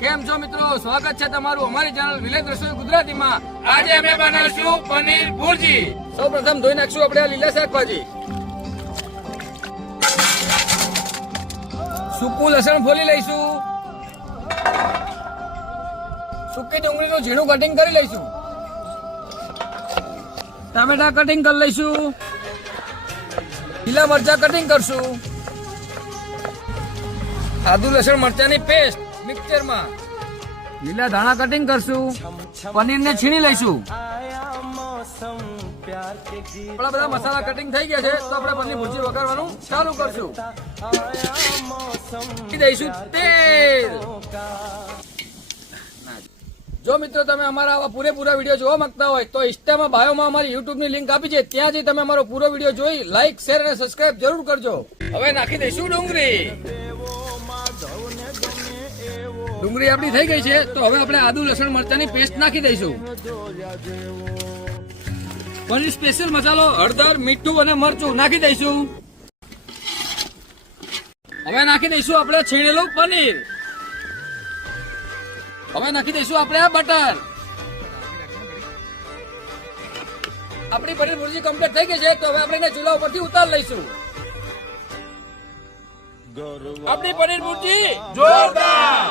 કેમ છો મિત્રો? સ્વાગત છે તમારું અમારી ચેનલ વિલેજ રસોઈ ગુજરાતીમાં। આજે અમે બનાવીશું પનીર ભુરજી। સૌપ્રથમ ધોઈ નાખશું આપણે આ લીલા શાકભાજી। સૂકું લસણ ફોલી લઈશું। સૂકી ડુંગળીનું ઝીણું કટિંગ કરી લઈશું। ટામેટા કટિંગ કરી લઈશું। લીલા મરચા કટિંગ કરશું। આદુ લસણ મરચાની પેસ્ટ મિક્સચરમાં। લીલા ધાણા કટિંગ કરશું। પનીરને છીણી લઈશું। આપણા બધા મસાલા કટિંગ થઈ ગયા છે તો આપણે પનીર ભુરજી વઘારવાનું ચાલુ કરશું। દઈશું તેલ। જો મિત્રો તમે અમારા આવા પૂરેપૂરા વિડીયો જોવા માંગતા હોય તો ઇન્સ્ટામાં બાયોમાં અમારી યુટ્યુબની લિંક આપી છે, ત્યાં જઈ તમે અમારો પૂરો વિડીયો જોઈ લાઈક શેર અને સબસ્ક્રાઇબ જરૂર કરજો। હવે નાખી દઈશું ડુંગળી। ડુંગળી આપણી થઈ ગઈ છે તો હવે આપણે આદુ લસણ મરચાની પેસ્ટ નાખી દઈશું। પનીર સ્પેશિયલ મસાલો હળદર મીઠું અને મરચું નાખી દઈશું। હવે નાખી દઈશું આપણે છીણેલું પનીર। હવે નાખી દઈશું આપણે આ બટર। આપણી પનીર ભુરજી કમ્પ્લીટ થઈ ગઈ છે તો હવે આપણે ચૂલા ઉપરથી ઉતાર લઈશું। આપણી પનીર ભુરજી જોરદાર।